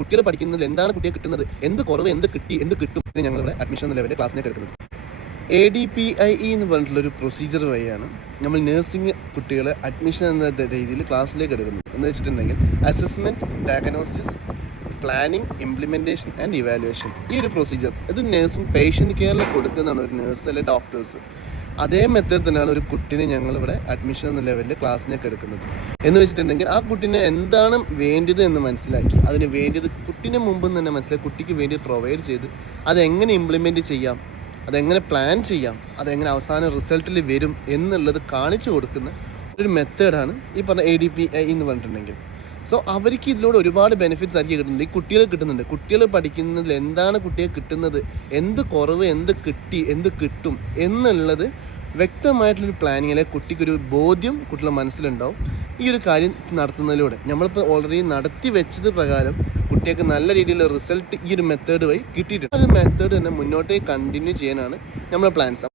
കുട്ടികൾ പഠിക്കുന്നതിൽ എന്താണ് കുട്ടിയെ കിട്ടുന്നത്, എന്ത് കുറവ്, എന്ത് കിട്ടി, എന്ത് കിട്ടും, ഞങ്ങളുടെ അഡ്മിഷൻ ലെവലിൽ ക്ലാസ്സിലേക്ക് എടുക്കുന്നത്. ADPIE എന്ന് പറഞ്ഞിട്ടുള്ളൊരു പ്രൊസീജിയർ വഴിയാണ് നമ്മൾ നഴ്സിംഗ് കുട്ടികളെ അഡ്മിഷൻ എന്ന രീതിയിൽ ക്ലാസ്സിലേക്ക് എടുക്കുന്നത്. എന്ന് വെച്ചിട്ടുണ്ടെങ്കിൽ assessment, diagnosis, planning, implementation and evaluation. ഈ ഒരു പ്രൊസീജിയർ ഇത് നഴ്സിംഗ് പേഷ്യൻ്റ് കെയറിൽ കൊടുക്കുന്നതാണ് ഒരു നഴ്സ് അല്ലെങ്കിൽ ഡോക്ടേഴ്സ്. അതേ മെത്തേഡ് തന്നെയാണ് ഒരു കുട്ടീനെ ഞങ്ങളിവിടെ അഡ്മിഷൻ എന്ന ലെവലിൽ ക്ലാസ്സിലേക്ക് എടുക്കുന്നത്. എന്ന് വെച്ചിട്ടുണ്ടെങ്കിൽ ആ കുട്ടീനെ എന്താണ് വേണ്ടത് എന്ന് മനസ്സിലാക്കി, അതിന് വേണ്ടത് കുട്ടീനെ മുമ്പ് തന്നെ മനസ്സിലാക്കി കുട്ടിക്ക് വേണ്ടി പ്രൊവൈഡ് ചെയ്ത് അതെങ്ങനെ ഇംപ്ലിമെൻറ്റ് ചെയ്യാം, അതെങ്ങനെ പ്ലാൻ ചെയ്യാം, അതെങ്ങനെ അവസാന റിസൾട്ടിൽ വരും എന്നുള്ളത് കാണിച്ചു കൊടുക്കുന്ന ഒരു മെത്തേഡാണ് ഈ പറഞ്ഞ ADPIE എന്ന് പറഞ്ഞിട്ടുണ്ടെങ്കിൽ. സോ അവർക്ക് ഇതിലൂടെ ഒരുപാട് ബെനിഫിറ്റ്സ് ആയിരിക്കും കിട്ടുന്നുണ്ട്. ഈ കുട്ടികൾ കിട്ടുന്നുണ്ട്. കുട്ടികൾ പഠിക്കുന്നതിൽ എന്താണ് കുട്ടിയെ കിട്ടുന്നത്, എന്ത് കുറവ്, എന്ത് കിട്ടി, എന്ത് കിട്ടും എന്നുള്ളത് വ്യക്തമായിട്ടുള്ളൊരു പ്ലാനിങ് അല്ലെങ്കിൽ കുട്ടിക്കൊരു ബോധ്യം കുട്ടികളുടെ മനസ്സിലുണ്ടാവും. ഈ ഒരു കാര്യം നടത്തുന്നതിലൂടെ നമ്മളിപ്പോൾ ഓൾറെഡി നടത്തി വെച്ചത് പ്രകാരം കുട്ടികൾക്ക് നല്ല രീതിയിലുള്ള റിസൾട്ട് ഈ ഒരു മെത്തേഡ് വഴി കിട്ടിയിട്ടുണ്ട്. ആ ഒരു മെത്തേഡ് തന്നെ മുന്നോട്ടേക്ക് കണ്ടിന്യൂ ചെയ്യാനാണ് നമ്മുടെ പ്ലാൻസ്.